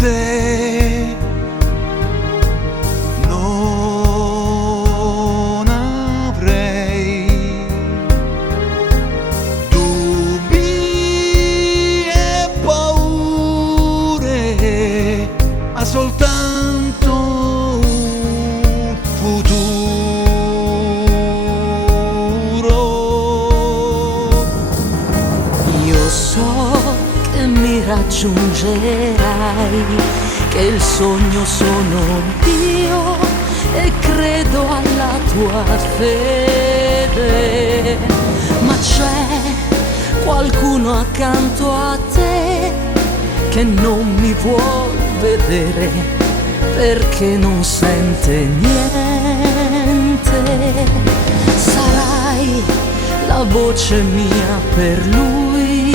te non avrei dubbi e paure, ma soltanto un futuro. Io so che mi raggiungerai, che il sogno sono io e credo alla tua fede, ma c'è qualcuno accanto a te che non mi vuol vedere perché non sente niente. Sarai la voce mia per lui,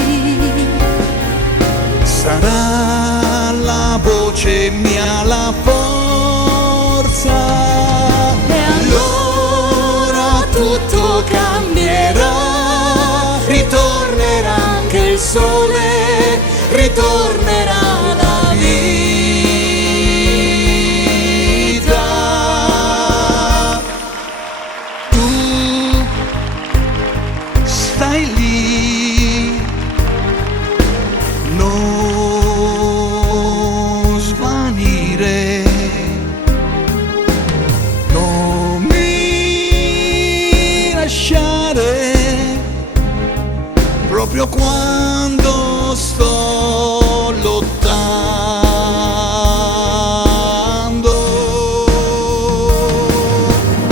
sarà la voce mia, la forza, e allora tutto cambierà. ritornerà anche il sole, ritornerà la vita. Tu stai lì, non svanire, non mi lasciare proprio quando sto lottando.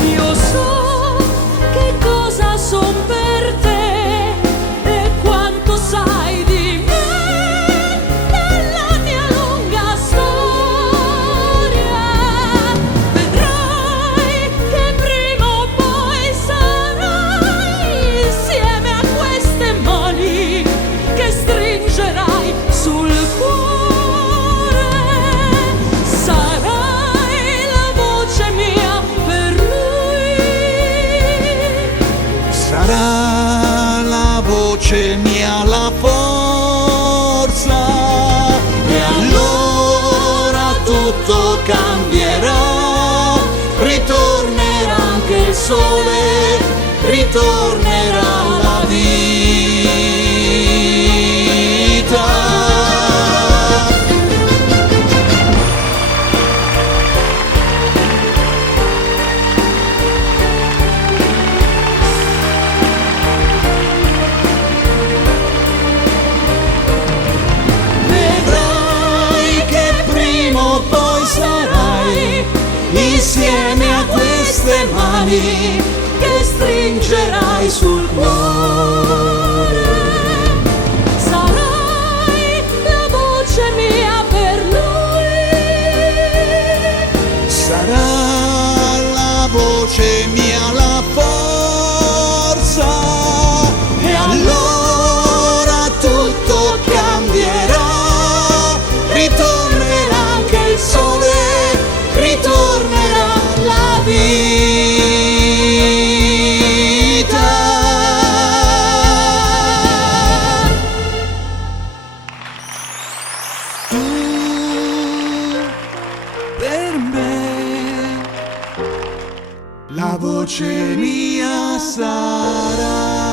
Io so che cosa son per te e quanto sai di me nella mia lunga storia. Vedrai che prima o poi sarai insieme a queste mani che stringerai sul cuore. Sarai la voce mia per lui, Sarà la voce mia, la forza, e allora tutto cambierà. Ritornerà anche il sole, ritornerà la vita. Vedrai che prima o poi sarai insieme a queste mani che stringerai sul cuore. sarai la voce mia per lui, Sarà la voce mia, la forza, e allora tutto cambierà. Ritornerà anche il sole, ritornerà la vita. Tu per me la voce mia sarà.